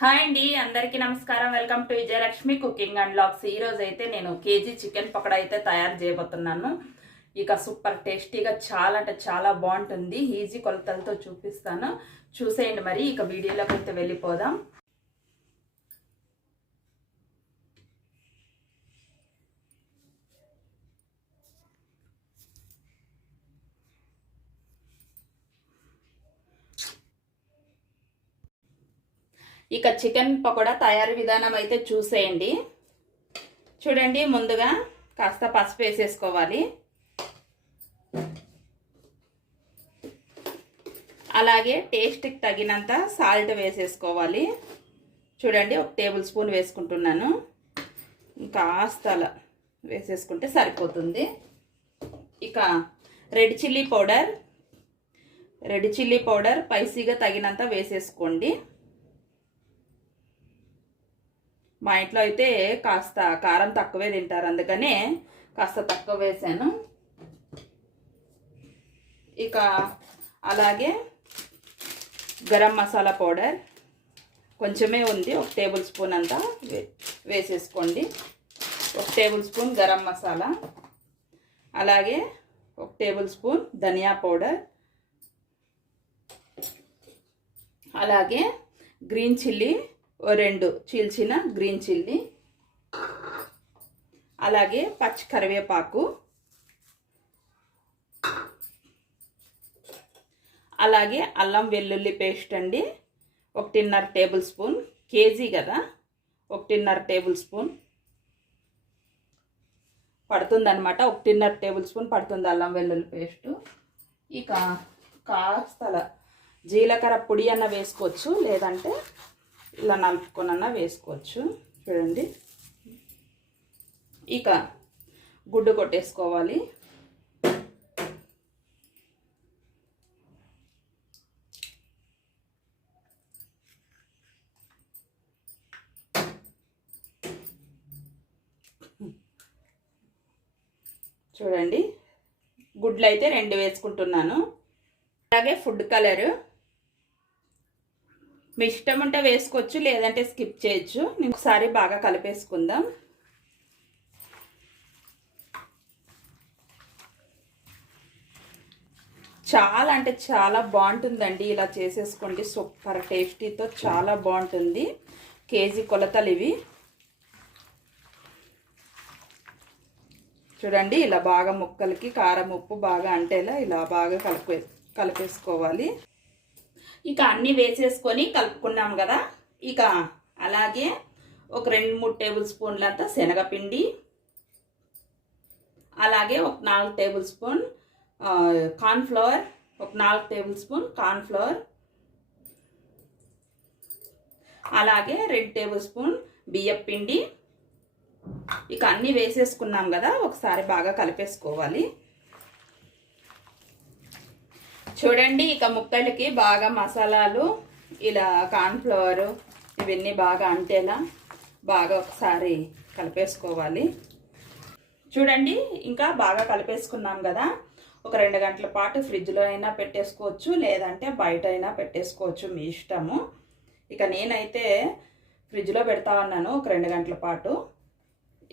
Hi అండి అందరికీ నమస్కారం. Welcome to Vijayalakshmi cooking and vlogs ఈ రోజు అయితే నేను కేజీ చికెన్ పకోడా అయితే తయారు చేయబోతున్నాను. ఇక సూపర్ టేస్టీగా చాలా అంటే చాలా బాగుంటుంది. ఈజీ కొలతలతో చూపిస్తాను. చూసేయండి మరి ఇక వీడియోలోకి అయితే వెళ్ళిపోదాం. ఇక చికెన్ పకోడా తయారీ విధానం అయితే చూసేయండి. చూడండి ముందుగా కాస్త పసుపు వేసేసుకోవాలి. అలాగే టేస్ట్కి తగినంత సాల్ట్ వేసేసుకోవాలి. చూడండి ఒక టేబుల్ స్పూన్ వేసుకుంటున్నాను. కాస్త అలా వేసేసుకుంటే సరిపోతుంది. ఇక red chilli powder red chilli powder స్పైసీగా తగినంత వేసేసుకోండి. మా ఇంట్లో అయితే కాస్త కారం తక్కువే తింటారు. అందుకనే కాస్త తక్కువ వేసాను. ఇక అలాగే గరం మసాలా పౌడర్ కొంచెమే ఉంది. ఒక టేబుల్ స్పూన్ అంతా వేసేసుకోండి. ఒక టేబుల్ స్పూన్ గరం మసాలా. అలాగే ఒక టేబుల్ స్పూన్ ధనియా పౌడర్. అలాగే గ్రీన్ చిల్లీ రెండు చీల్చిన గ్రీన్ చిల్లీ. అలాగే పచ్చి కరివేపాకు. అలాగే అల్లం వెల్లుల్లి పేస్ట్ అండి. ఒకటిన్నర టేబుల్ స్పూన్. కేజీ కదా? ఒకటిన్నర టేబుల్ స్పూన్. పడుతుందనమాట ఒకటిన్నర టేబుల్ స్పూన్ పడుతుంది అల్లం వెల్లుల్లి పేస్ట్. ఇక కాస్త జీలకర్ర పొడి అన్న వేసుకోవచ్చు. లేదంటే ఇలా నలుపుకొనన్నా వేసుకోవచ్చు. చూడండి. ఇక గుడ్డు కొట్టేసుకోవాలి. చూడండి. గుడ్లు అయితే రెండు వేసుకుంటున్నాను. అలాగే ఫుడ్ కలరు. మీ ఇష్టం ఉంటే వేసుకోవచ్చు లేదంటే స్కిప్ చేయొచ్చు. నేను ఒకసారి బాగా కలిపేసుకుందాం. చాలా అంటే చాలా బాగుంటుందండి ఇలా చేసేసుకోండి. సూపర్ టేస్టీతో చాలా బాగుంటుంది. కేజీ కొలతలు ఇవి. చూడండి ఇలా బాగా ముక్కలకి కారం ఉప్పు బాగా అంటేలా ఇలా బాగా కలిపే కలిపేసుకోవాలి. ఇక అన్నీ వేసేసుకొని కలుపుకున్నాం కదా. ఇక అలాగే ఒక రెండు మూడు టేబుల్ స్పూన్లంతా శనగపిండి అలాగే ఒక నాలుగు టేబుల్ స్పూన్ కార్న్ఫ్లవర్ ఒక నాలుగు టేబుల్ స్పూన్ కార్న్ఫ్లవర్ అలాగే రెండు టేబుల్ స్పూన్ బియ్యం పిండి. ఇక అన్నీ వేసేసుకున్నాం కదా ఒకసారి బాగా కలిపేసుకోవాలి. చూడండి ఇక ముక్కలకి బాగా మసాలాలు ఇలా కార్న్ఫ్లవర్ ఇవన్నీ బాగా అంటేలా బాగా ఒకసారి కలిపేసుకోవాలి. చూడండి ఇంకా బాగా కలిపేసుకున్నాం కదా. ఒక రెండు గంటల పాటు ఫ్రిడ్జ్లో అయినా పెట్టేసుకోవచ్చు లేదంటే బయట అయినా పెట్టేసుకోవచ్చు మీ ఇష్టము. ఇక నేనైతే ఫ్రిడ్జ్లో పెడతా ఉన్నాను ఒక రెండు గంటల పాటు.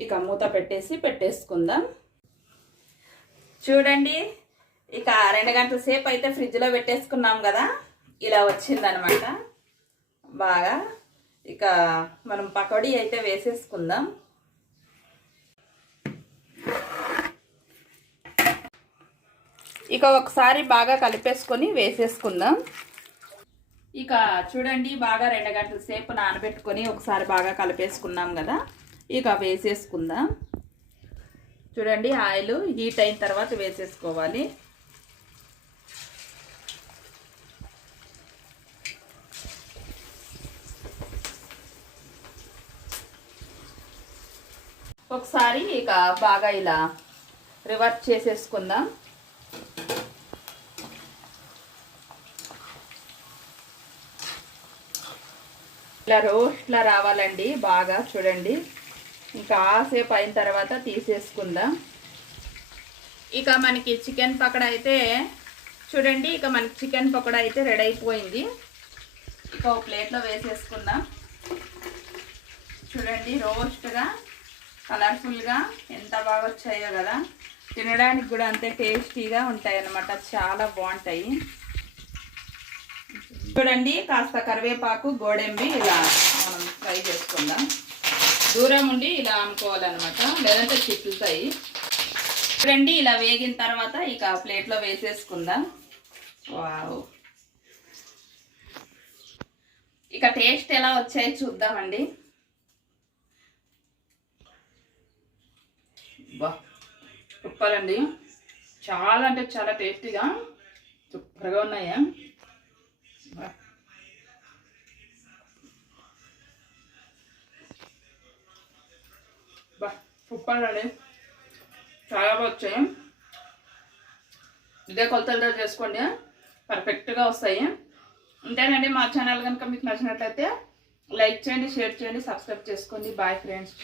ఇక మూత పెట్టేసి పెట్టేసుకుందాం. చూడండి ఇక రెండు గంటల సేపు అయితే ఫ్రిడ్జ్లో పెట్టేసుకున్నాం కదా ఇలా వచ్చిందనమాట బాగా ఇక మనం పకోడీ అయితే వేసేసుకుందాం. ఇక ఒకసారి బాగా కలిపేసుకొని వేసేసుకుందాం. ఇక చూడండి బాగా రెండు గంటల సేపు నానబెట్టుకొని ఒకసారి బాగా కలిపేసుకున్నాం కదా ఇక వేసేసుకుందాం. చూడండి ఆయిల్ హీట్ అయిన తర్వాత వేసేసుకోవాలి. ఒకసారి ఇక బాగా ఇలా రివర్స్ చేసేసుకుందాం. ఇలా రోస్ట్లా రావాలండి బాగా చూడండి. ఇంకా సేపు అయిన తర్వాత తీసేసుకుందాం. ఇక మనకి చికెన్ పకోడా అయితే చూడండి ఇక మనకి చికెన్ పకోడా అయితే రెడీ అయిపోయింది. ఇక ఒక ప్లేట్లో వేసేసుకుందాం. చూడండి రోస్ట్గా కలర్ఫుల్గా ఎంత బాగా వచ్చాయో కదా. తినడానికి కూడా అంతే టేస్టీగా ఉంటాయి అన్నమాట చాలా బాగుంటాయి. చూడండి కాస్త కరివేపాకు గోడెంబి ఇలా మనం ఫ్రై చేసుకుందాం. దూరం ఉండి ఇలా అనుకోవాలన్నమాట. లేదంటే చిట్టుతాయి చూడండి ఇలా వేగిన తర్వాత ఇక ప్లేట్లో వేసేసుకుందాం. వావ్. ఇక టేస్ట్ ఎలా వచ్చాయో చూద్దామండి. సూపర్ అండి చాలా అంటే చాలా టేస్టీగా సూపర్గా ఉన్నాయా. సూపర్ అండి చాలా బాగా వచ్చాయి. ఇదే కొలతలతో చేసుకోండి. పర్ఫెక్ట్గా వస్తాయి. అంతేనండి మా ఛానల్ కనుక మీకు నచ్చినట్లయితే లైక్ చేయండి షేర్ చేయండి సబ్స్క్రైబ్ చేసుకోండి. Bye friends.